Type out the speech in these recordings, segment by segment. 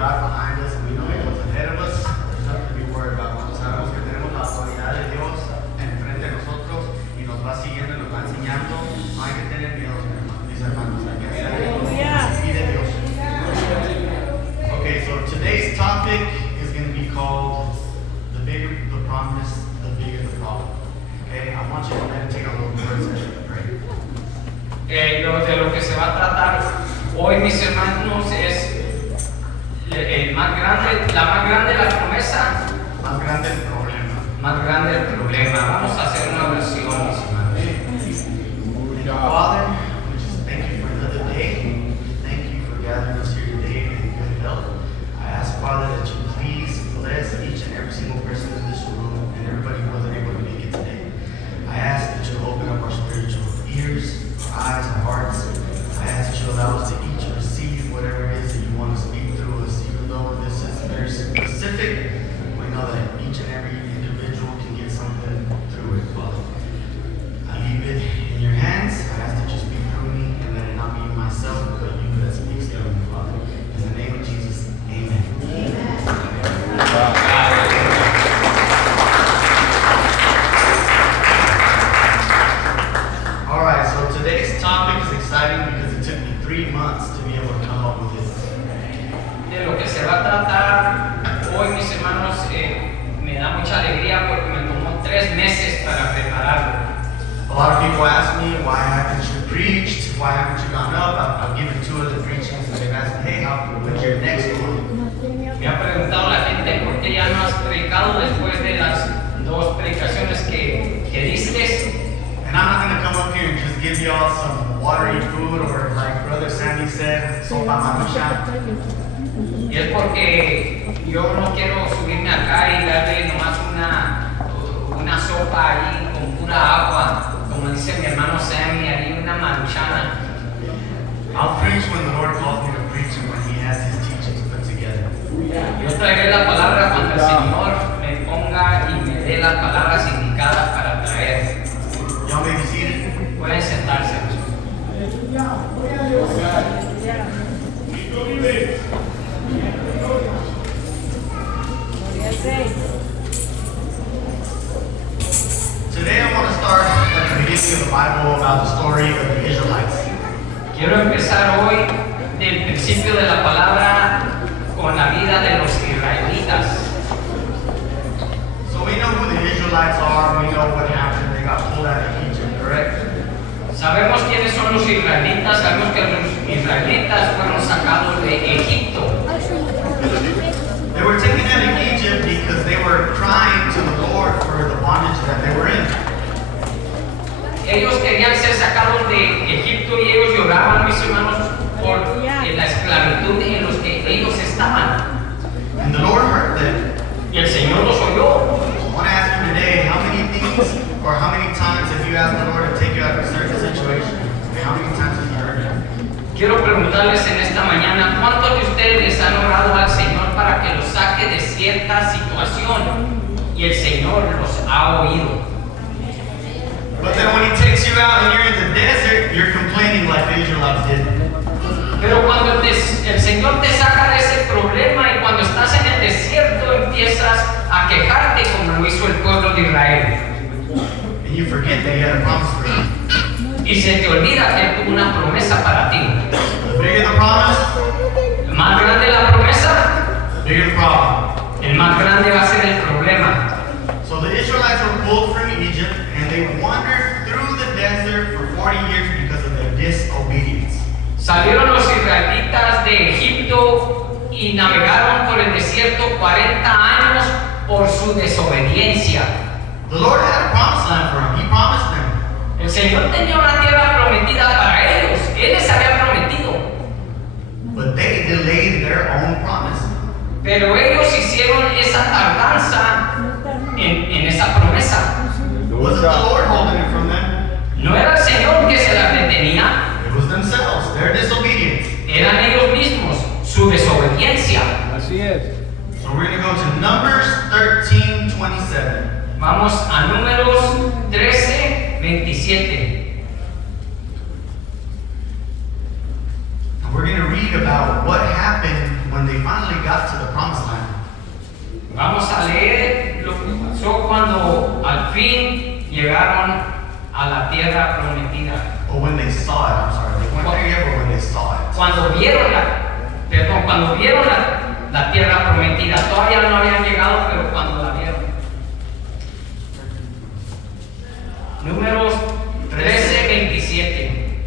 God behind us and we know He goes ahead of us, there's nothing to be worried about. Cuando sabemos que tenemos la autoridad de Dios enfrente de nosotros y nos va siguiendo y nos va enseñando, no hay que tener miedo, mis hermanos. Hay que seguir de Dios. Okay, so today's topic is going to be called the bigger the promise, the bigger the problem. Okay, I want you to meditate on those words as you pray. De lo que se va a tratar hoy, mis hermanos, es la más grande la promesa, Más grande el problema. más grande el problema. Vamos a hacer una oración, mis hermanos. Father, we just thank you for another day. Thank you for gathering us here today in good health. I ask, Father, that you please bless each and every single person in this room and everybody who wasn't able to make it today. I ask that you open up our spiritual ears, our eyes, our hearts. I ask that you allow us to each receive whatever it is that you want to speak through us, even though this is very specific. We know that each and every individual can get something through it, Father. I leave it in your hands. I ask that you speak through me and let it not be myself, but you that speaks through me, Father. In the name of Jesus, amen. All right, so today's topic is exciting because it took me 3 months to be able to come up with it. De lo que se va a tratar hoy, mis hermanos, me da mucha alegría porque me tomó 3 meses para prepararlo. A lot of people ask me, why haven't you preached? Why haven't you gone up? I've given 2 other preachings and they've asked me, hey, when's your next one? Me ha preguntado la gente por qué ya no has predicado después de las 2 predicaciones que diste. And I'm not going to come up here and just give you all some watery food or like Brother Sandy said, sopa maruchan. Y es porque yo no quiero subirme acá y darle nomás una sopa ahí con pura agua, como dice mi hermano Sammy, ahí una maruchana. I'll preach when the Lord calls me to preach and when He has His teachings put together. Yo traeré la palabra cuando el Señor me ponga y me dé las palabras indicadas para traer. Y'all may be seated. Pueden sentarse. Today I want to start at the beginning of the Bible about the story of the Israelites. Quiero empezar hoy del principio de la palabra con la vida de los israelitas. So we know who the Israelites are, we know what happened, they got pulled out of Egypt, correct? Sabemos quiénes son los israelitas, sabemos que los israelitas fueron sacados de Egipto. They were taken out of Egypt because they were crying to the Lord for the bondage that they were in. Ellos querían ser sacados de Egipto y ellos lloraban, mis hermanos, por la esclavitud en los que ellos estaban. And the Lord heard them. Y el Señor los oyó. I want to ask you today, how many things or how many times have you asked the Lord to take you out of a certain situation? How many times have you heard Him? Quiero preguntarles en esta mañana, ¿cuántos de ustedes han orado al Señor para que los saque de cierta situación? Y el Señor los ha oído. But then when He takes you out and you're in the desert, you're complaining like the Israelites did. Pero cuando el Señor te saca de ese problema y cuando estás en el desierto empiezas a quejarte como lo hizo el pueblo de Israel. And you forget that He had a promise for you. Y se te olvida que Él tuvo una promesa para ti. The bigger the promise, Más grande la promesa, the bigger the problem. el más grande va a ser el problema. So the Israelites were pulled from Egypt and they wandered through the desert for 40 years because of their disobedience. Salieron los israelitas de Egipto y navegaron por el desierto 40 años por su desobediencia. The Lord had a promised land for them. He promised them. El Señor tenía una tierra prometida para ellos. Él les había prometido. But they delayed their own promise. Pero ellos hicieron esa tardanza en esa promesa. Wasn't the Lord holding it from them? No era el Señor que se la detenía. It was themselves, their disobedience. Eran ellos mismos, su desobediencia. Así es. So we're going to go to Numbers 13:27. Vamos a Números 13:27. And we're going to read about what happened when they finally got got to the promised land. Vamos a leer lo que pasó cuando al fin llegaron a la tierra prometida. But when they saw it, I'm sorry, they weren't there yet, but when they saw it. Cuando vieron la tierra prometida, todavía no habían llegado, pero cuando la vieron. Números 13:27.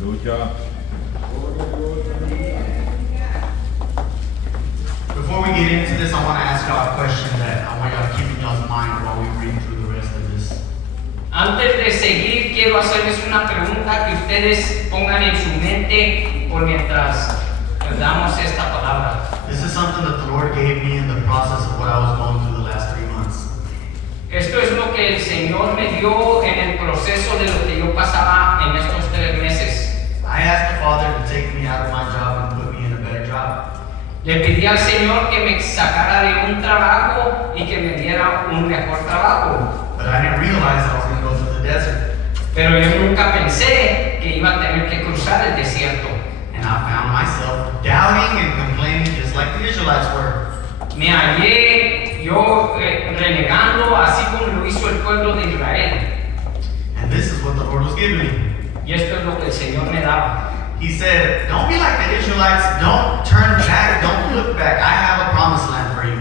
Aleluya. Before we get into this, I want to ask y'all a question that I want y'all to keep in y'all's mind while we read through the rest of this. Antes de seguir, quiero hacerles una pregunta que ustedes pongan en su mente por mientras damos esta palabra. This is something that the Lord gave me in the process of what I was going through the last 3 months. Esto es lo que el Señor me dio en el proceso de lo que yo pasaba en estos 3 meses. I asked the Father to take me out of my job and put me in a better job. Le pedí al Señor que me sacara de un trabajo y que me diera un mejor trabajo. But I didn't realize I was going to go through the desert. Pero yo nunca pensé que iba a tener que cruzar el desierto. And I found myself doubting and complaining just like the Israelites were. Me hallé yo renegando así como lo hizo el pueblo de Israel. And this is what the Lord was giving me. Y esto es lo que el Señor me daba. He said, don't be like the Israelites. Don't turn back. Don't look back. I have a promised land for you.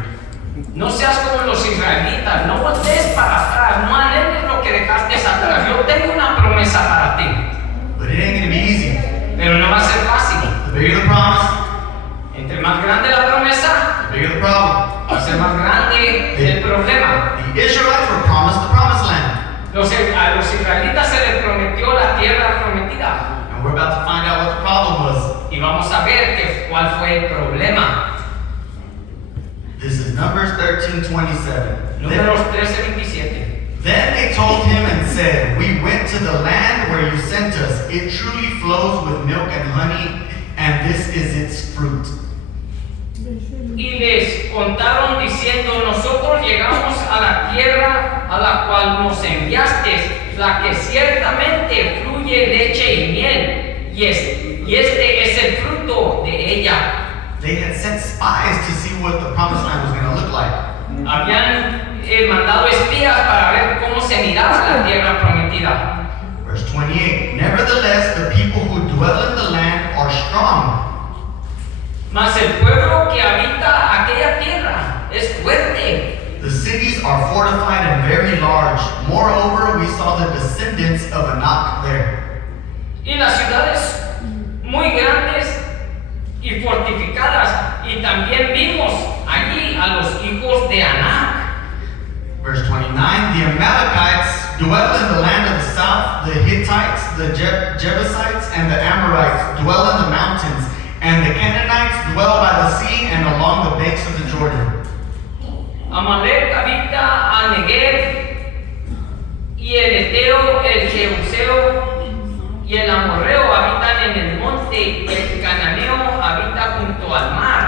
No seas como los israelitas, no voltees para atrás, no anheles lo que dejaste atrás. Yo tengo una promesa para ti, But it ain't going to be easy. pero no va a ser fácil. The bigger the promise, Entre más grande la promesa, the bigger the problem. va a ser más grande el problema. The Israelites were promised the promised land. A los israelitas se les prometió la tierra prometida. And we're about to find out what the problem was. Y vamos a ver cuál fue el problema. This is Numbers 13:27. Números 13:27. Then they told him and said, we went to the land where you sent us. It truly flows with milk and honey, and this is its fruit. Y les contaron diciendo, nosotros llegamos a la tierra a la cual nos enviaste, la que ciertamente fluye leche y miel, y este es el fruto de ella. They had sent spies to see what the promised land was going to look like. Habían mandado espías para ver cómo se miraba la tierra prometida. Verse 28. Nevertheless, the people who dwell in the land are strong. Mas el pueblo que habita aquella tierra es fuerte. The cities are fortified and very large. Moreover, we saw the descendants of Anak there. Y las ciudades muy grandes y fortificadas, y también vimos allí a los hijos de Anak. Verse 29, the Amalekites dwell in the land of the south, the Hittites, the Jebusites, and the Amorites dwell in the mountains, and the Canaanites dwell by the sea and along the banks of the Jordan. Amalek habita al Negev, y el Eteo, el Jebuseo y el Amorreo habitan en el monte, y el Cananeo habita junto al mar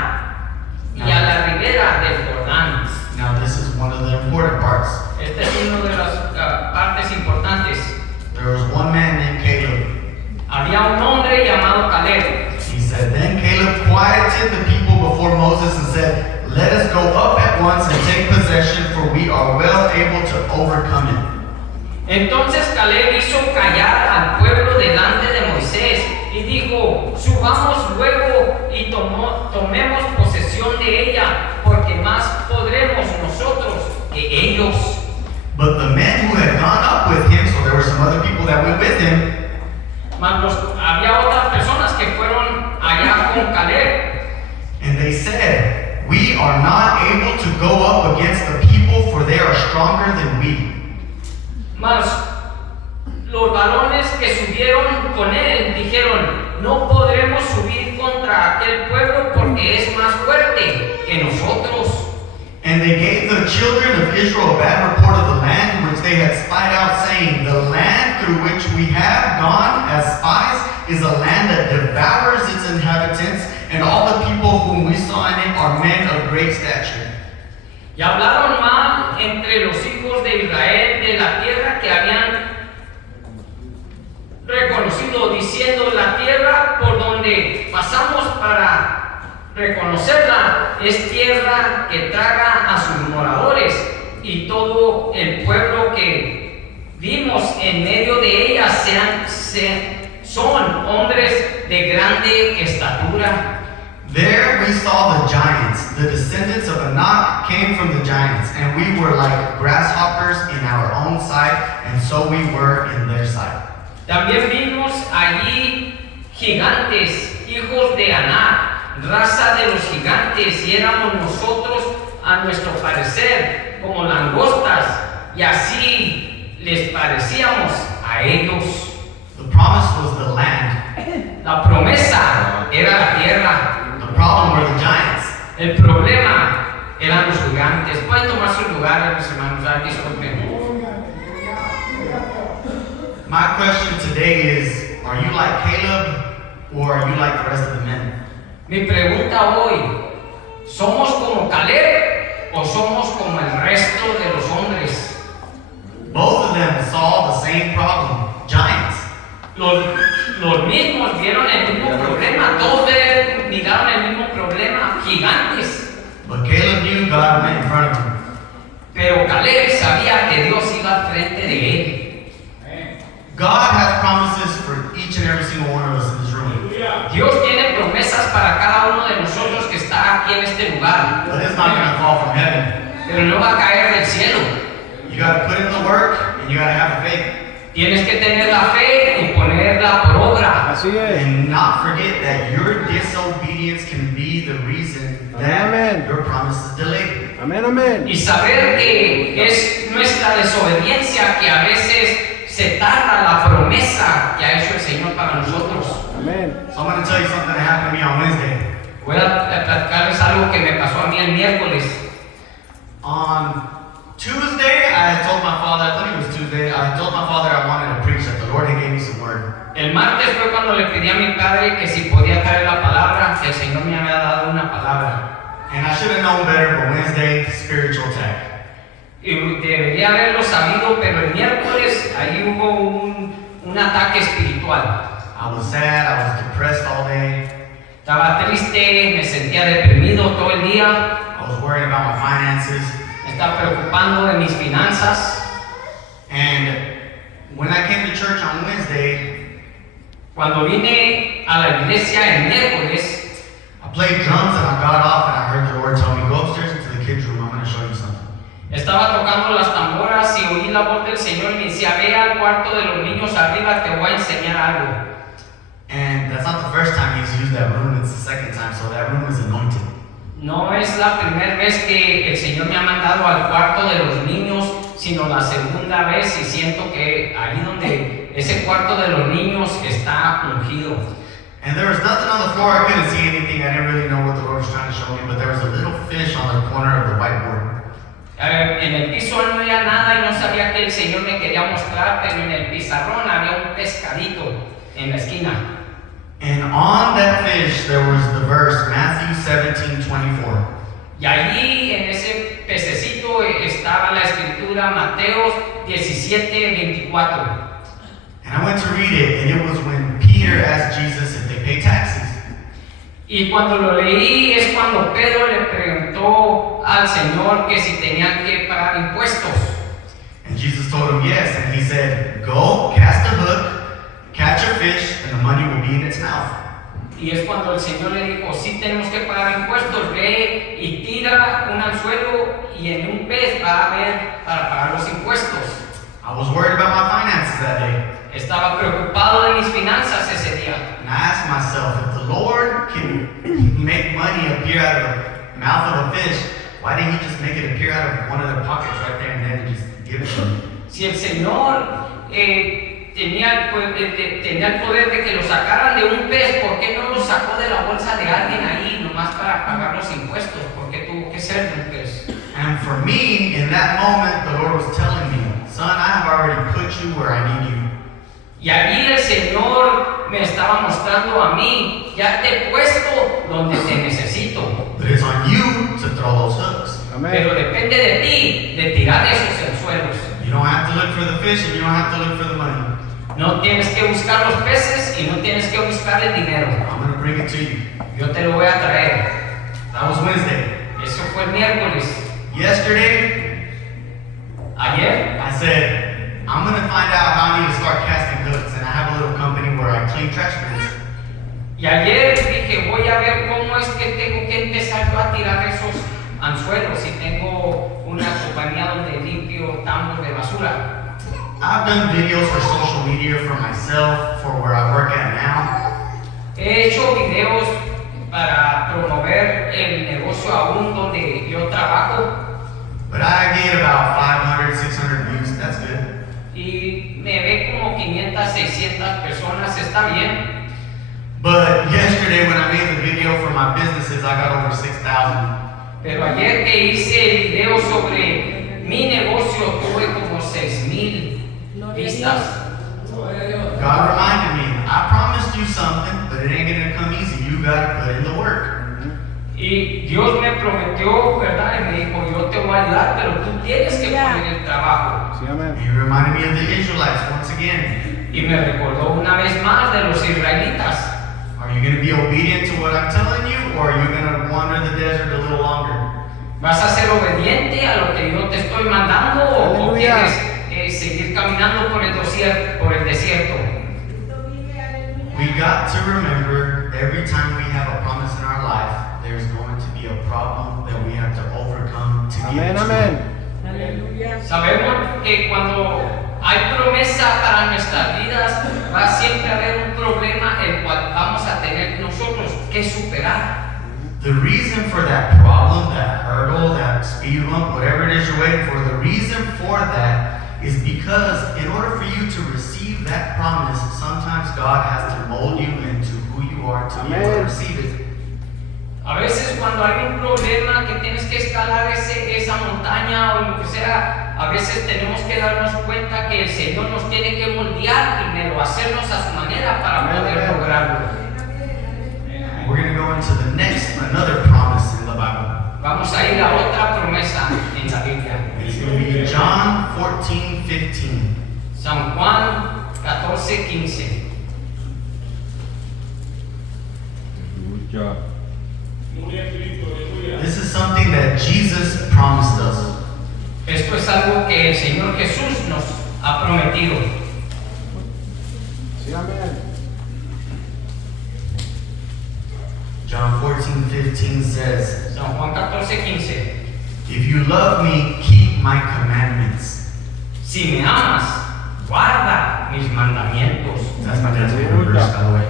y a la ribera del Jordán. Now this is one of the important parts. Esta es una de las partes importantes. There was one man named Caleb. Había un hombre llamado Caleb. He said, then Caleb quieted the people before Moses and said, let us go up at once and take possession, for we are well able to overcome it. Entonces Caleb hizo callar al pueblo delante de Moisés y dijo, subamos luego y tomemos posesión de ella, porque más podremos nosotros que ellos. But the men who had gone up with him, so there were some other people that went with him, Había otras personas que fueron allá con Caleb. and they said, we are not able to go up against the people, for they are stronger than we. Mas los varones que subieron con él dijeron, no podremos subir contra aquel pueblo porque es más fuerte que nosotros. And they gave the children of Israel a bad report of the land which they had spied out, saying, the land through which we have gone as spies is a land that devours its inhabitants, and all the people whom we saw in it are men of great stature. Y hablaron mal entre los hijos de Israel de la tierra que habían reconocido, diciendo, la tierra por donde pasamos para reconocerla, es tierra que traga a sus moradores, y todo el pueblo que vimos en medio de ella son hombres de grande estatura. There we saw the giants. The descendants of Anak came from the giants, and we were like grasshoppers in our own sight, and so we were in their sight. También vimos allí gigantes, hijos de Anak, raza de los gigantes, y éramos nosotros, a nuestro parecer, como langostas, y así les parecíamos a ellos. The promise was the land. La promesa era la tierra. The problem were the giants. El problema eran los gigantes. Pueden tomar su lugar, mis hermanos. Disculpen. My question today is, are you like Caleb or are you like the rest of the men? Mi pregunta hoy, ¿somos como Caleb o somos como el resto de los hombres? Both of them saw the same problem, giants. Los mismos vieron el mismo problema, todos miraron el mismo problema, gigantes. But Caleb knew God went in front of him. Pero Caleb sabía que Dios iba al frente de él. God has promises for each and every single one of us in this room. Dios tiene promesas para cada uno de nosotros que está aquí en este lugar. But it's not going to fall from heaven. Pero no va a caer del cielo. You got to put in the work and you got to have the faith. Tienes que tener la fe y ponerla por obra. Así es. And not forget that your disobedience can be the reason that Amen. your promise is delayed. Amén, amén. Y saber que es nuestra desobediencia que a veces se tarda la promesa que ha hecho el Señor para nosotros. Amén. So I'm going to tell you something that happened to me on Wednesday. Voy a platicarles algo que me pasó a mí el miércoles. On Tuesday, I told my father, I thought it was Tuesday, I told my father I wanted to preach, that the Lord had gave me some word. El martes fue cuando le pedí a mi padre que si podía traer la palabra, que el Señor me había dado una palabra. And I should have known better, but Wednesday, spiritual attack. Y debería haberlo sabido, pero el miércoles ahí hubo un ataque espiritual. I was sad, I was depressed all day. Estaba triste, me sentía deprimido todo el día, I was worried about my finances. me estaba preocupando de mis finanzas. And when I came to church on Wednesday, Cuando vine a la iglesia el miércoles, I played drums and I got off and I heard the Lord tell me, go upstairs into the kids' room, I'm going to show you something. estaba tocando las tamboras y oí la voz del Señor y me decía, ve al cuarto de los niños arriba, te voy a enseñar algo. And that's not the first time he's used that room, it's the second time, so that room is anointed. No es la primera vez que el Señor me ha mandado al cuarto de los niños, sino la segunda vez, y siento que ahí donde ese cuarto de los niños está ungido. And there was nothing on the floor, I couldn't see anything, I didn't really know what the Lord was trying to show me, but there was a little fish on the corner of the whiteboard. En el piso no había nada y no sabía que el Señor me quería mostrar, pero en el pizarrón había un pescadito en la esquina. And on that fish there was the verse Matthew 17:24. Y allí en ese pececito estaba la escritura Mateo 17:24. And I went to read it, and it was when Peter asked Jesus if they pay taxes. Y cuando lo leí es cuando Pedro le preguntó al Señor que si tenían que pagar impuestos. And Jesus told him yes, and he said, go, cast a hook, catch a fish, and the money will be in its mouth. Y es cuando el Señor le dijo, sí tenemos que pagar impuestos, ve y tira un anzuelo y en un pez va a haber para pagar los impuestos. I was worried about my finances that day. Estaba preocupado de mis finanzas ese día. And I asked myself, if the Lord can make money appear out of the mouth of a fish, why didn't he just make it appear out of one of their pockets right there and then just give it to them? Si el Señor tenía el poder de que lo sacaran de un pez, ¿por qué no lo sacó de la bolsa de alguien ahí nomás para pagar los impuestos? ¿Por qué tuvo que ser de un pez? And for me, in that moment, the Lord was telling me, son, I have already put you where I need you. Y allí el Señor me estaba mostrando a mí, ya te he puesto donde te necesito. But it's on you to throw those hooks. Pero Amén. depende de ti de tirar esos anzuelos. You don't have to look for the fish and you don't have to look for the money. No tienes que buscar los peces y no tienes que buscar el dinero. I'm going to bring it to you. Yo te lo voy a traer. fue el miércoles. Yesterday, Ayer I said, I'm going to find out how I need to start casting hooks. And I have a little company where I clean trash bins. Y ayer dije, voy a ver cómo es que tengo que empezar yo a tirar esos anzuelos si tengo una compañía donde limpio tambos de basura. I've done videos for social media for myself, for where I work at now. He hecho videos para promover el negocio aún donde yo trabajo But I get about 500, 600 views. That's good. y me ve como 500, 600 personas, está bien. But yesterday when I made the video for my businesses, I got over 6,000. Pero ayer que hice el video sobre mi negocio tuve como 6,000 vistas. God reminded me, I promised you something, but it ain't gonna come easy. You gotta put in the work. Y Dios me prometió, ¿verdad? Y me dijo, yo te voy a ayudar, pero tú tienes que poner el trabajo. Sí, amén. He reminded me of the Israelites once again. Y me recordó una vez más de los israelitas. Are you gonna be obedient to what I'm telling you, or are you gonna wander the desert a little longer? ¿Vas a ser obediente a lo que yo te estoy mandando o Aleluya. quieres seguir caminando por el desierto? We got to remember every time we have a promise in our life, there's going to be a problem that we have to overcome to Amén, get to amén. it. Sabemos que cuando hay promesa para nuestras vidas, va siempre a haber un problema el cual vamos a tener nosotros que superar. The reason for that problem, that hurdle, that speed bump, whatever it is you're waiting for, the reason for that is because in order for you to receive that promise, sometimes God has to mold you into who you are to be able to Amen. receive it. A veces cuando hay un problema que tienes que escalar esa montaña o lo que sea, a veces tenemos que darnos cuenta que el Señor nos tiene que moldear primero, hacernos a su manera para poder Amen. lograrlo. We're going to go into the next, another promise in the Bible. Vamos a ir a otra promesa en la Biblia. It's going to be John 14:15. San Juan 14:15. Aleluya. This is something that Jesus promised us. Esto es algo que el Señor Jesús nos ha prometido. Sí, amén. John 14:15 says, San Juan 14:15. If you love me, keep my commandments. Si me amas, guarda mis mandamientos. That's my dad's favorite verse, by the way.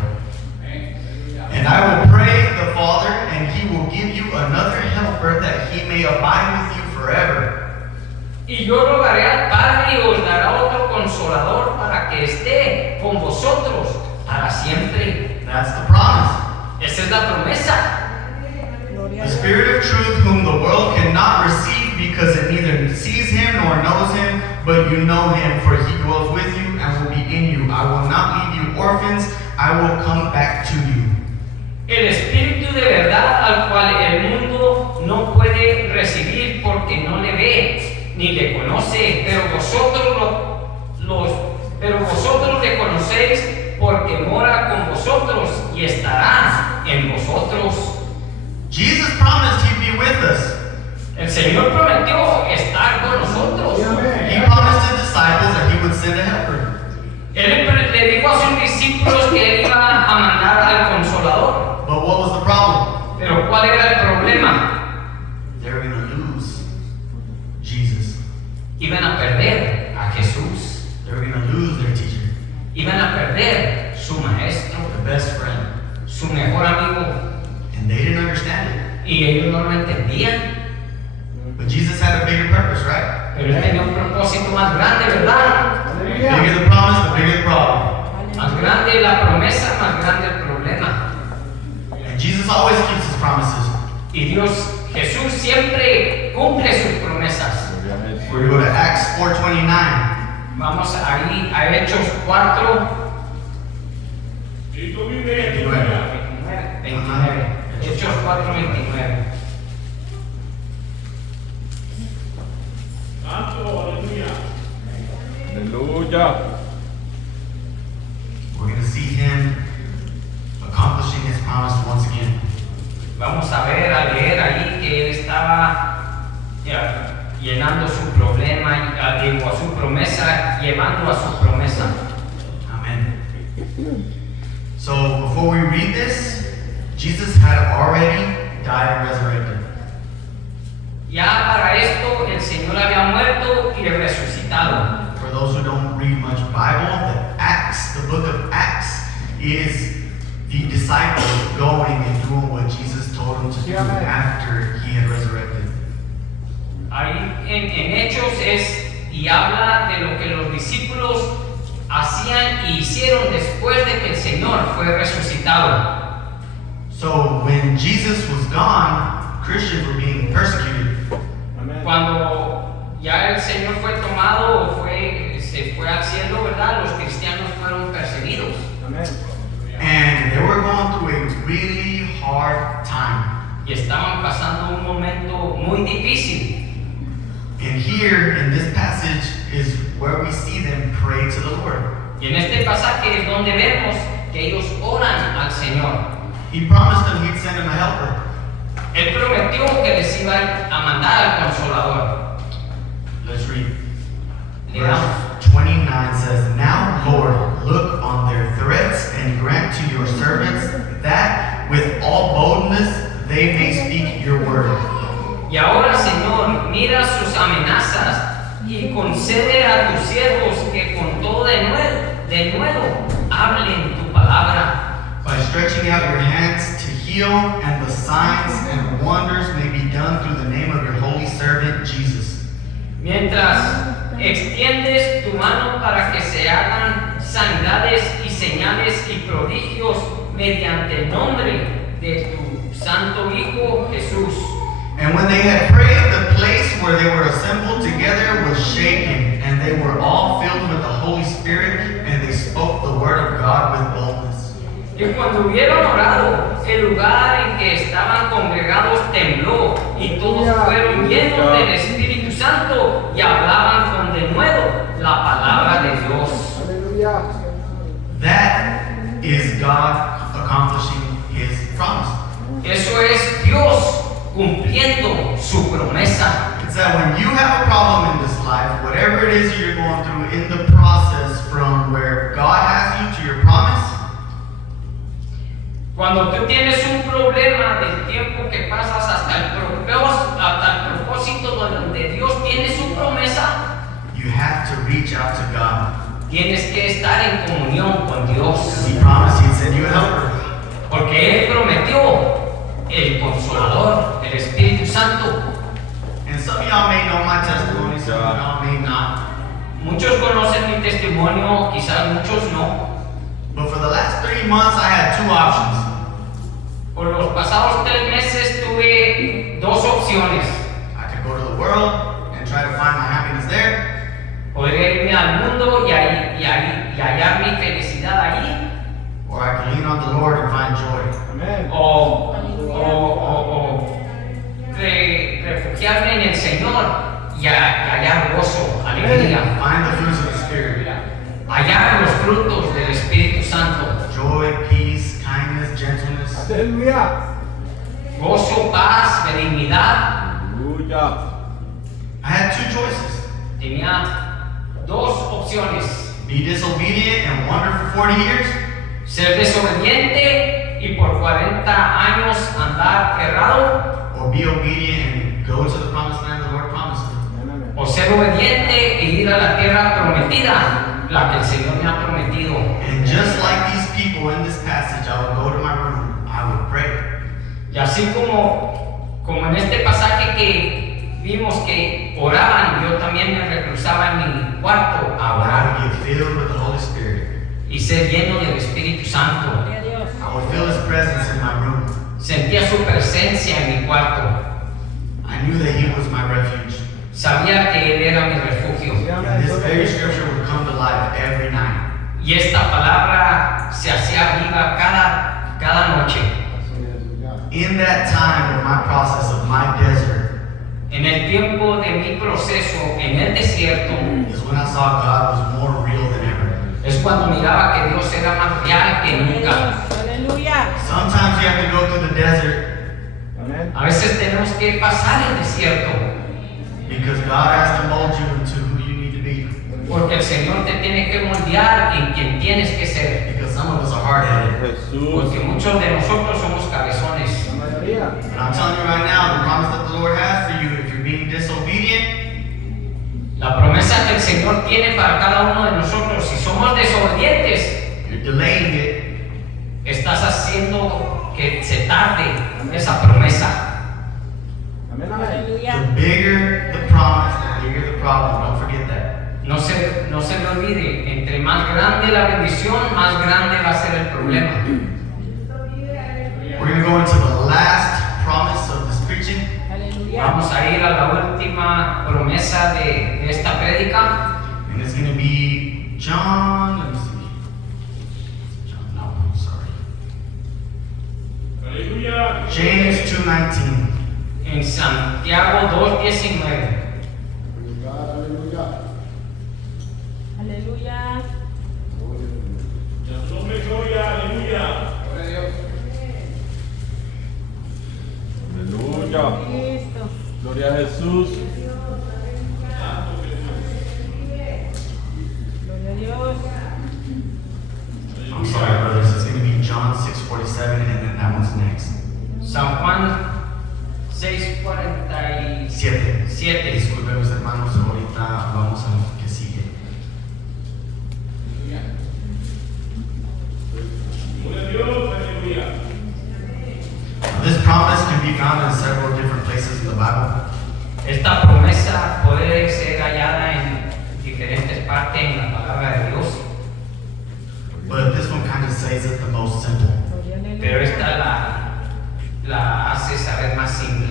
And I will pray the Father, and he will give you another helper that he may abide with you forever. Y yo rogaré al Padre y os dará otro consolador para que esté con vosotros para siempre. That's the promise. Esa es la promesa. The Spirit of truth, whom the world cannot receive because it neither sees him nor knows him, but you know him, for he dwells with you and will be in you. I will not leave you orphans, I will come back to you. El Espíritu de verdad al cual el mundo no puede recibir porque no le ve ni le conoce, pero vosotros le conocéis porque mora con vosotros y estará en vosotros. Jesus promised he'd be with us. El Señor prometió estar con nosotros. He promised his disciples that he would send a helper. Él le dijo a sus discípulos que él iba a mandar al Consolador. But what was the problem? Pero ¿cuál era el problema? They were going to lose Jesus. Iban a perder a Jesús. They were going to lose their teacher, Iban a perder su maestro, their best friend. su mejor amigo. And they didn't understand it. Y ellos no lo entendían. But Jesus had a bigger purpose, right? Pero él tenía un propósito más grande, ¿verdad? The bigger the promise, the bigger the problem. Más grande la promesa, más grande el problema. And Jesus always keeps his promises. Y Dios, Jesús siempre cumple sus promesas. We're going to go to Acts 4:29. Vamos ahí a Hechos 4, 29. Hechos 4, 29. Aleluya. We're going to see him accomplishing his promise once again. Vamos a ver, a leer ahí que él estaba llenando su problema, digo, a su promesa, llevando a su promesa. Amen. So before we read this, Jesus had already died and resurrected. Ya para esto el Señor había muerto y resucitado. For those who don't read much Bible, the book of Acts is the disciples going and doing what Jesus told them to do after he had resurrected. Ahí en Hechos y habla de lo que los discípulos hacían y hicieron después de que el Señor fue resucitado. So when Jesus was gone, Christians were being persecuted. Cuando ya el Señor fue tomado o se fue al cielo, ¿verdad? Los cristianos fueron perseguidos. And they were going through a really hard time. Y estaban pasando un momento muy difícil. And here in this passage is where we see them pray to the Lord. Y en este pasaje es donde vemos que ellos oran al Señor. He promised them he'd send them a helper. Él prometió que les iba a mandar al Consolador. Let's read. Leamos. Verse 29 says, Now, Lord, look on their threats and grant to your servants that with all boldness they may speak your word. Y ahora, Señor, mira sus amenazas y concede a tus siervos que con todo de nuevo hablen tu palabra. By stretching out your hands to heal, and the signs and wonders may be done through the name of your holy servant Jesus. Mientras extiendes tu mano para que se hagan sanidades y señales y prodigios mediante el nombre de tu santo Hijo Jesús. And when they had prayed, the place where they were assembled together was shaken, and they were all filled with the Holy Spirit, and they spoke the word of God with boldness. Y cuando hubieron orado, el lugar en que estaban congregados tembló, y todos fueron llenos del Espíritu Santo y hablaban con denuedo la palabra de Dios. That is God accomplishing His promise. Eso es Dios cumpliendo su promesa. It's that when you have a problem in this life, whatever it is you're going through in the process from where God has you to your promise, Cuando tú tienes un problema del tiempo que pasas hasta el propósito donde Dios tiene su promesa, you have to reach out to God. tienes que estar en comunión con Dios. He promised He'd send you a helper. Porque Él prometió el Consolador, el Espíritu Santo. And some of y'all may know my testimony, some of y'all may not. Muchos conocen mi testimonio, quizás muchos no. But for the last 3 months, I had 2 options. Por los pasados 3 meses tuve dos opciones. I could go to the world and try to find my happiness there, Podría irme al mundo y hallar mi felicidad allí. or I could lean on the Lord and find joy. O refugiarme en el Señor y hallar gozo, alegría. Find the fruits of the Spirit. Hallar los frutos del Espíritu Santo. Joy, peace, kindness, gentleness. Gozo, paz, benignidad. I had 2 choices. Tenía dos opciones. Be disobedient and wander for 40 years, Ser desobediente y por 40 años andar errado. or be obedient and go to the promised land the Lord promised me. O ser obediente e ir a la tierra prometida, la que el Señor me ha prometido. And just like these people in this passage, I would go to my room, I would pray. Y así como en este pasaje que vimos que oraban, yo también me reclusaba en mi cuarto a I orar would get filled with the Holy Spirit. y ser lleno del Espíritu Santo. I would feel His presence in my room. Sentía su presencia en mi cuarto. I knew that He was my refuge. Sabía que Él era mi refugio. And this very scripture would come to life every night. Y esta palabra se hacía viva cada noche. In that time of my process of my desert En el tiempo de mi proceso en el desierto, is when I saw God was more real than ever. es cuando miraba que Dios era más real que nunca. Aleluya. Sometimes you have to go through the desert A veces tenemos que pasar el desierto, because God has to mold you into who you need to be. porque el Señor te tiene que moldear en quien tienes que ser. Because some of us are hard-headed. Porque Jesús. muchos de nosotros somos cabezones. And I'm telling you right now, the promise that the Lord has for you, if you're being disobedient, La promesa que el Señor tiene para cada uno de nosotros, si somos desobedientes, you're delaying it. estás haciendo que se tarde esa promesa. The bigger the promise, the bigger the problem. Don't forget that. No se le olvide, entre más grande la bendición, más grande va a ser el problema. We're going to go into the last promise of this preaching. Vamos a ir a la última promesa de esta prédica. And it's going to be John. Let me see. John, no, sorry. James 2:19. En Santiago 2:19. Aleluya. Aleluya. Cristo. Gloria a Jesús. Gloria a Dios. I'm sorry, brothers. It's going to be John 6:47, and then that one's next. San Juan 6:47. 7. Disculpen mis hermanos, ahorita vamos a lo que sigue. This promise can be found in several different places in the Bible. Esta promesa puede ser hallada en diferentes partes en la palabra de Dios, But this one kind of says it the most simple. Gloria a pero Dios. esta la hace saber más simple.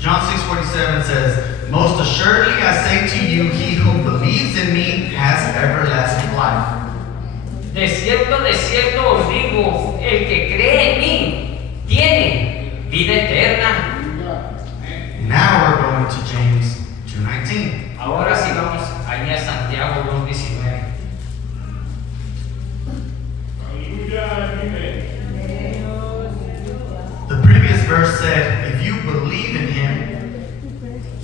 John 6:47 says, "Most assuredly I say to you, he who believes in me has everlasting life." De cierto os digo, el que cree en mí tiene vida eterna. Now we're going to James 2:19. Ahora sí vamos allá a Santiago 2:19. The previous verse said, "If you believe in him,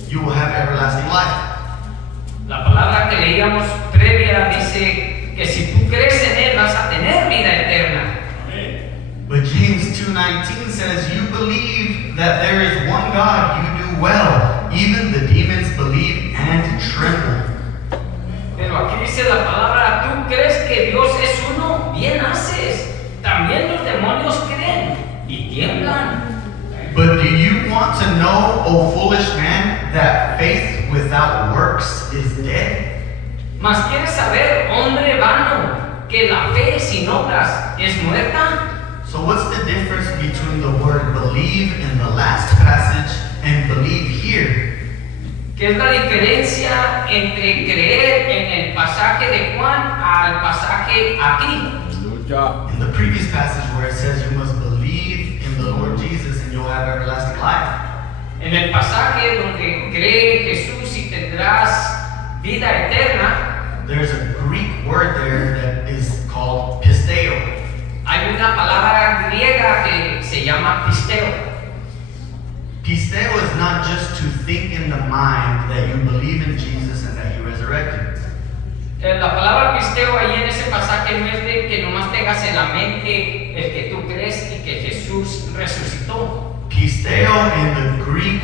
you will have everlasting life." La palabra que leíamos previa dice que si tú crees en él vas a tener vida eterna. But James 2:19 says, "You believe that there is one God, you do well. Even the demons believe and tremble." Pero aquí dice la palabra, tú crees que Dios es uno, bien haces. También los demonios creen y tiemblan. But do you want to know, O foolish man, that faith without works is dead? Mas quieres saber, hombre vano, que la fe sin obras es muerta. So what's the difference between the word believe in the last passage and believe here? ¿Qué es la diferencia entre creer en el pasaje de Juan al pasaje aquí? Aleluya. In the previous passage where it says you must believe in the Lord Jesus and you'll have everlasting life. En el pasaje donde cree en Jesús y tendrás vida eterna, There's a Greek word there that is called pisteo. hay una palabra griega que se llama pisteo. Pisteo is not just to think in the mind that you believe in Jesus and that he resurrected. La palabra pisteo ahí en ese pasaje no es de que nomás tengas en la mente el que tú crees y que Jesús resucitó. Pisteo in the Greek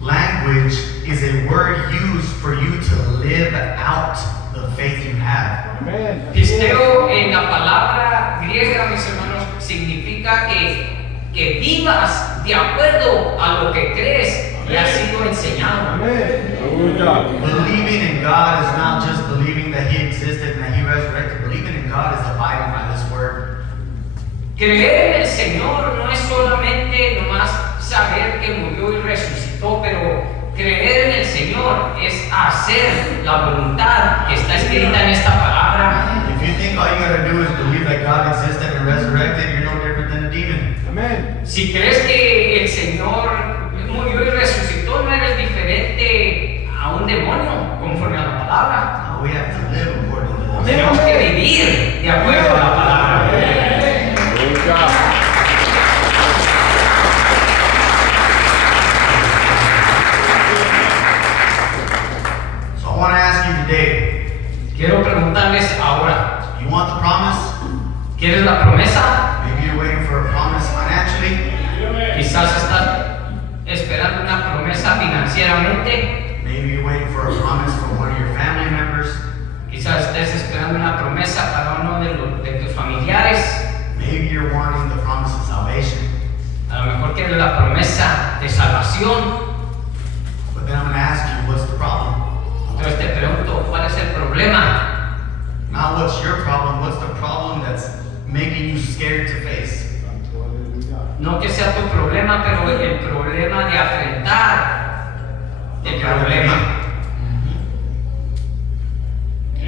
language is a word used for you to live out the faith you have. Pisteo en la palabra griega, mis hermanos, significa que vivas de acuerdo a lo que crees y ha sido enseñado. Aleluya. Believing in God is not just believing that he existed and that he resurrected. Believing in God is abiding by this word. Creer en el Señor no es solamente nomás saber que murió y resucitó, pero creer en el Señor es hacer la voluntad que está escrita en esta palabra. If you think all you gotta do is believe that God existed and resurrected, you're no different than a demon. Si crees que el Señor murió y resucitó, no eres diferente a un demonio, conforme a la palabra. No, we have to live according to this. Tenemos que vivir de acuerdo a la palabra. Aleluya. promesa. Maybe you're waiting for a promise financially. Quizás estás esperando una promesa financieramente. Maybe you're waiting for a promise from one of your family members. Quizás estés esperando una promesa para uno de tus familiares. Maybe you're wanting the promise of salvation. A lo mejor quieres la promesa de salvación. But then I'm going to ask you, what's the problem? Entonces te pregunto, ¿cuál es el problema? Not what's your problem, what's the problem that's making you scared to face? No que sea tu problema, pero el problema de afrontar el problema.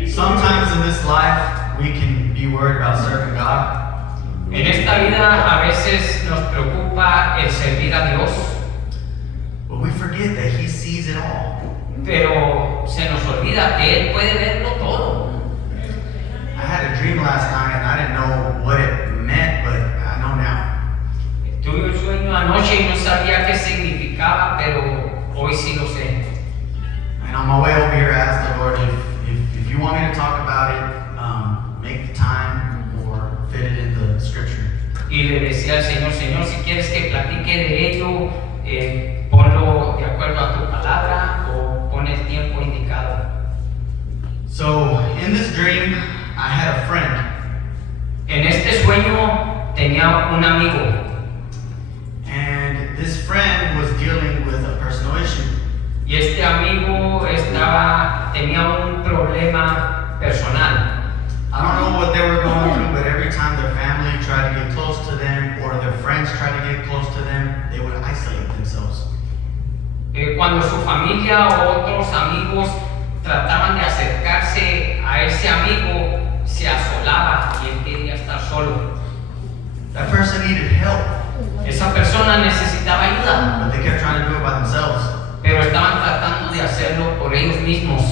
Sometimes in this life, we can be worried about serving God. En esta vida a veces nos preocupa el servir a Dios, But we forget that He sees it all. pero se nos olvida que Él puede verlo todo. I had a dream last night and I didn't know what it meant, but I know now. Tuve un sueño anoche y no sabía qué significaba, pero hoy sí lo sé. And on my way over here, I asked the Lord if you want me to talk about it, make the time or fit it in the scripture. Y le decía al Señor, Señor, si quieres que platique de ello, ponlo de acuerdo a tu palabra o pon el tiempo indicado. So in this dream, I had a friend. En este sueño tenía un amigo. And this friend was dealing with a personal issue. Y este amigo tenía un problema personal. I don't know what they were going through, but every time their family tried to get close to them or their friends tried to get close to them, they would isolate themselves. Cuando su familia o otros amigos trataban de acercarse a ese amigo, se asolaba y él quería estar solo. That person needed help, Esa persona necesitaba ayuda, but they kept trying to do it by themselves. pero estaban tratando de hacerlo por ellos mismos.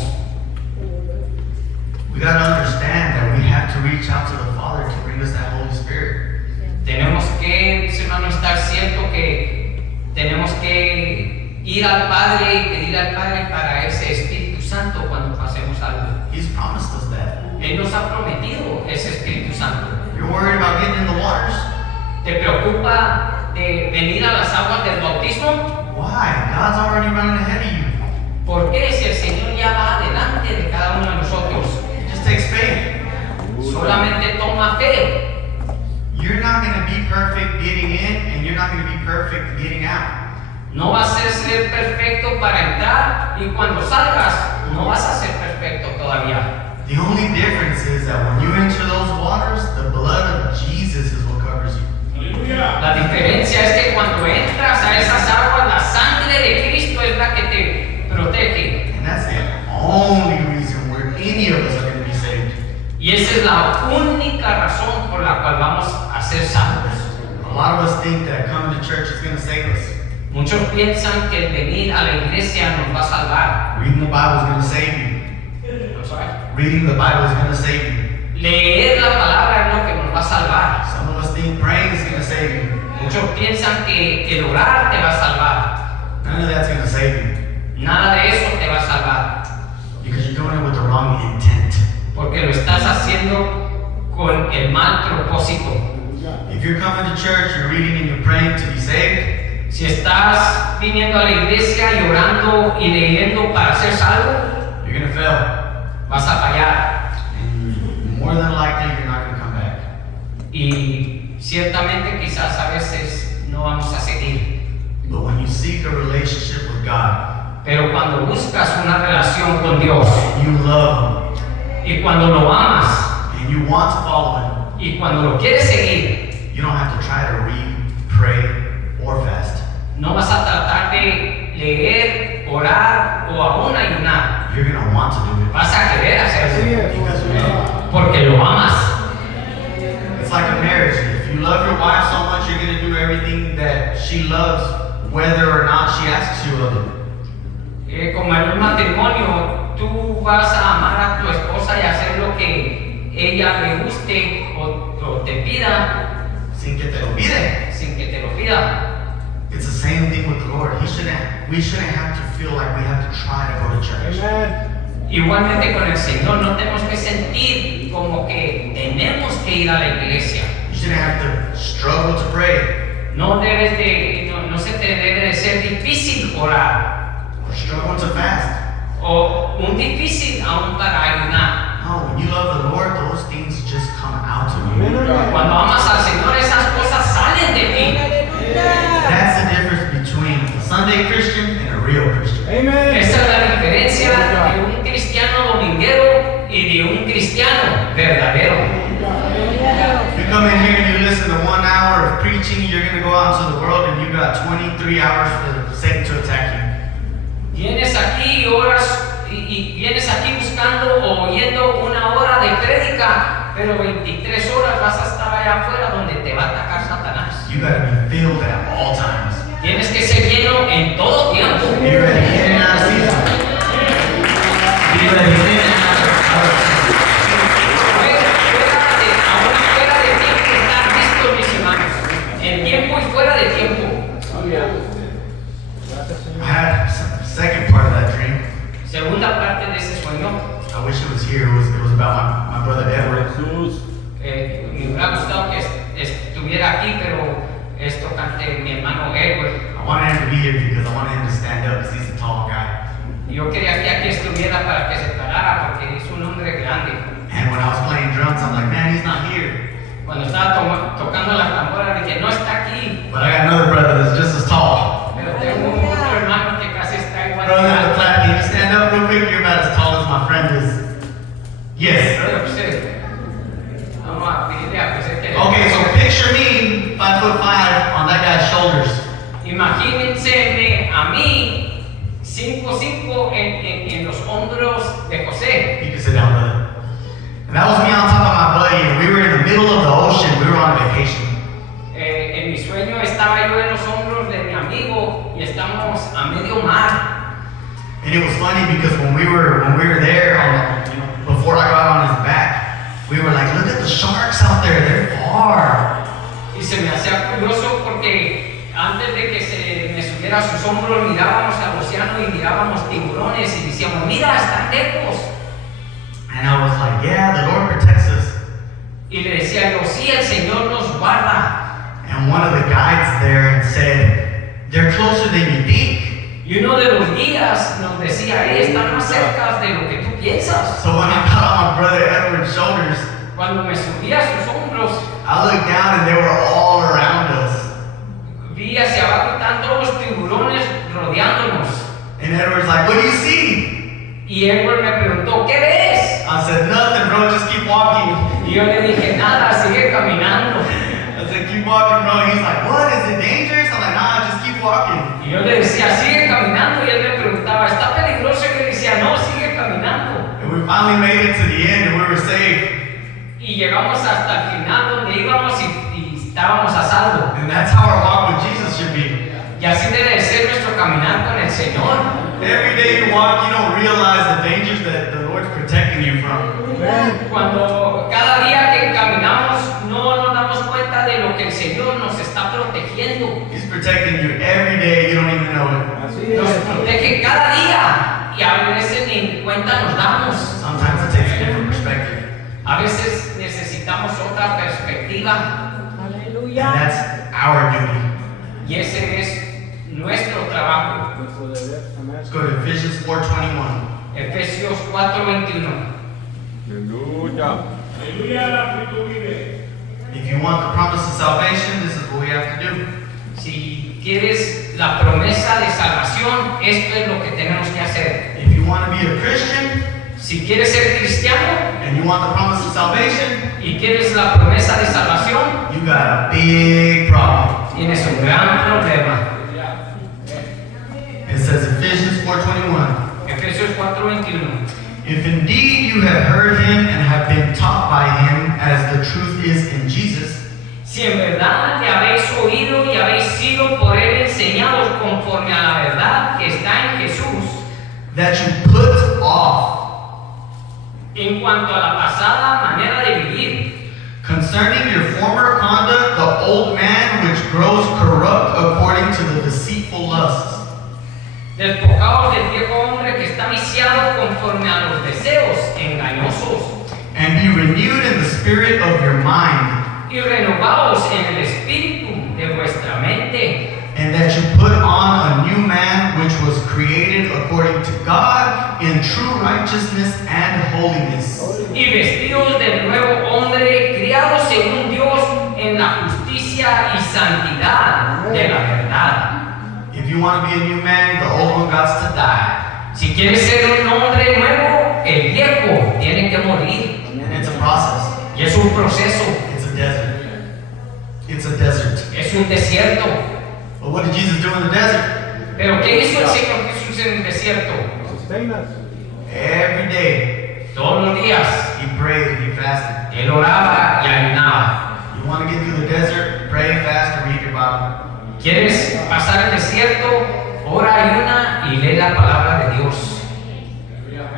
We got to understand that we have to reach out to the Father to bring us that Holy Spirit. Tenemos que, mis hermanos, estar cierto que tenemos que ir al Padre y pedir al Padre para ese Espíritu Santo cuando pasemos algo. He's promised us that. Él nos ha prometido ese Espíritu Santo. You're worried about getting in the waters? ¿Te preocupa de venir a las aguas del bautismo? Why? God's already running ahead of you. ¿Por qué? Si el Señor ya va adelante de cada uno de nosotros. It just takes faith. Solamente toma fe. You're not going to be perfect getting in, and you're not going to be perfect getting out. No vas a ser perfecto para entrar y cuando salgas no vas a ser perfecto todavía. The only difference is that when you enter those waters, the blood of Jesus is what covers you. La diferencia es que cuando entras a esas aguas, la sangre de Cristo es la que te protege. And that's the only reason where any of us are going to be saved. Y esa es la única razón por la cual vamos a ser salvos. A lot of us think that coming to church is going to save us. Muchos piensan que el venir a la iglesia nos va a salvar. Reading the Bible is going to save you. I'm sorry. Reading the Bible is going to save you. Leer la palabra es lo que nos va a salvar. Some of us think praying is going to save you. Muchos piensan que el orar te va a salvar. None of that's going to save you Nada de eso te va a salvar. because you're doing it with the wrong intent. Porque lo estás haciendo con el mal propósito. If you're coming to church, you're reading and you're praying to be saved, Si estás viniendo a la iglesia y orando y leyendo para ser salvo, you're going to fail. vas a fallar. And more than likely, you're not going to come back. Y ciertamente quizás a veces no vamos a seguir. But when you seek a relationship with God, Pero cuando buscas una relación con Dios you love y cuando lo amas Him, and you want to follow Him, y cuando lo quieres seguir, you don't have to try to read, pray, or fast. no vas a tratar de leer, orar o aún ayunar. You're going to want to do it Vas a querer hacerlo because you love Him. porque lo amas. It's like a marriage. If you love your wife so much, you're going to do everything that she loves, whether or not she asks you of it. Como en un matrimonio, tú vas a amar a tu esposa y hacer lo que ella le guste o te pida Sin que te lo pide. sin que te lo pida. It's the same thing with the Lord. We shouldn't have to feel like we have to try to go to church. Igualmente con el Señor, no tenemos que sentir como que tenemos que ir a la iglesia. You shouldn't have to struggle to pray No se te debe de ser difícil orar or struggle to fast. o un difícil aún para ayunar. No, when you love the Lord, those things just come out of you. Cuando amas al Señor, esas cosas salen de ti. That's the difference between a Sunday Christian and a real Christian. Esa es la diferencia de un cristiano dominguero y de un cristiano verdadero. You come in here and you listen to 1 hour of preaching, you're going to go out into the world and you got 23 hours for Satan to attack you. Vienes aquí y oras y vienes aquí buscando o oyendo 1 hora de prédica, pero 23 horas vas a estar allá afuera donde te va a atacar Satanás. You got to be filled at all times. Tienes que ser lleno en todo tiempo. Be ready in and out of season. Be ready in and out of season. Fuera de tiempo estar listos, mis hermanos. En tiempo y fuera de tiempo. I had a second part of that dream. Segunda parte de ese sueño, I wish it was here. It was about my brother Edward. Jesús. me hubiera gustado que estuviera aquí, pero es tocante mi hermano Edward. I wanted him to be here because I wanted him to stand up because he's a tall guy. Yo quería que aquí estuviera para que se parara porque es un hombre grande. And when I was playing drums, I'm like, man, he's not here. Cuando estaba tocando la tambora dije, no está aquí. But I got another brother that's just as tall. Pero tengo otro hermano que casi está igual. Brother in the flat, can you stand up real quick? You're about as tall as my friend is. Yes. Vamos a pedirle a José que le- Okay, so picture me 5'5" on that guy's shoulders. Imagínense a mí 5'5" en los hombros de José. You can sit down, brother. And that was me on top of my buddy, and we were in the middle of the ocean. We were on vacation. En mi sueño estaba yo en los hombros de mi amigo y estamos a medio mar. And it was funny because when we were there, before I got on his back, we were like, look at the sharks out there. They're far. Y se me hacía curioso porque antes de que se me subiera a sus hombros mirábamos al océano y mirábamos tiburones y decíamos, mira, están lejos. And I was like, yeah, the Lord protects us. Y le decía yo, sí, el Señor nos guarda. And one of the guides there said, they're closer than you think. Y uno de los guías nos decía, están más cerca de lo que tú piensas. So when I got on my brother Edward's shoulders, Cuando me subí a sus hombros, I looked down and they were all around us. vi hacia abajo y están todos los tiburones rodeándonos. And Edward's like, what do you see? Y Edward me preguntó, ¿qué ves? I said, nothing, bro, just keep walking. Y yo le dije, nada, sigue caminando. I said, keep walking, bro. He's like, what? Is it dangerous? I'm like, nah, just keep walking. Y yo le decía, sigue caminando. Y él me preguntaba, ¿está peligroso? Y yo le decía, no, sigue caminando. And we finally made it to the end and we were safe. Y llegamos hasta el final donde íbamos y estábamos a salvo. And that's how our walk with Jesus should be. Y así debe ser nuestro caminar con el Señor. Every day you walk, you don't realize the dangers that the Lord's protecting you from. Cuando cada día que caminamos no nos damos cuenta de lo que el Señor nos está protegiendo. He's protecting you every day, you don't even know it. Nos protege cada día y a veces ni en cuenta nos damos. Sometimes it takes a different perspective. A veces necesitamos otra perspectiva And that's our duty. y ese es nuestro trabajo. Let's go to Ephesians 4:21. Efesios 4:21. Aleluya. If you want the promise of salvation, this is what we have to do. Si quieres la promesa de salvación, esto es lo que tenemos que hacer. If you want to be a Christian Si quieres ser cristiano and you want the promise of salvation, y quieres la promesa de salvación, you got a big problem. tienes un gran problema. It says Ephesians 4:21. Efesios 4:21. If indeed you have heard him and have been taught by him as the truth is in Jesus, Si en verdad le habéis oído y habéis sido por él enseñados conforme a la verdad que está en Jesús, that you put off en cuanto a la pasada manera de vivir, concerning your former conduct the old man which grows corrupt according to the deceitful lusts, despojaos del viejo hombre que está viciado conforme a los deseos engañosos, and be renewed in the spirit of your mind, y renovaos en el espíritu de vuestra mente, and that you put on a new man which was created according to God in true righteousness and holiness. y vestidos del nuevo hombre, criados según Dios en la justicia y santidad de la verdad. If you want to be a new man, the old one got to die. Si quieres ser un hombre nuevo, el viejo tiene que morir. And it's a process. Y es un proceso, It's a desert. It's a desert. es un desierto. But what did Jesus do in the desert? Pero ¿qué hizo el Señor Jesús en el desierto? Every day, Todos los días, he prayed and he fasted. Él oraba y ayunaba. You want to get through the desert? Pray, fast, and read your Bible. ¿Quieres pasar el desierto? Ora, ayuna y lee la palabra de Dios.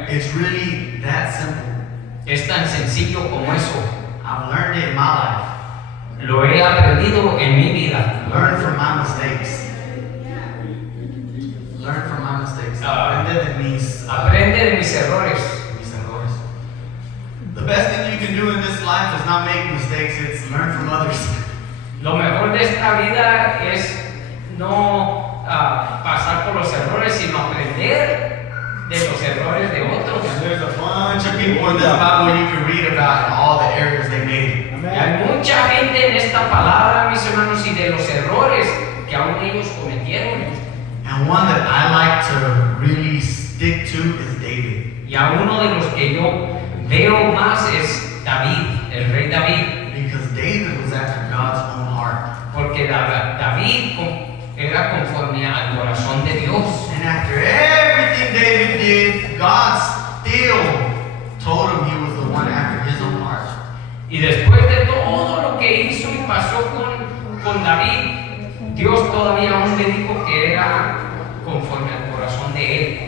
It's really that simple. Es tan sencillo como eso. I've learned it in my life. Lo he aprendido en mi vida. Learn from my mistakes. Learn from my mistakes. Aprende de mis Aprende de mis errores. errores. The best thing you can do in this life is not make mistakes, it's learn from others. Lo mejor de esta vida es no pasar por los errores, sino aprender de los errores de otros. There's a bunch of people in this Bible you can read about and all the errors they made. Y hay mucha gente en esta palabra, mis hermanos, y de los errores que aún ellos cometieron. And one that I like to really stick to is David. Y a uno de los que yo veo más es David, el rey David. Because David was after God's own heart. Porque David era conforme al corazón de Dios. And after everything David did, God still told him he was the one after his own heart. Y después de todo lo que hizo y pasó con David, Dios todavía aún le dijo que era conforme al corazón de él.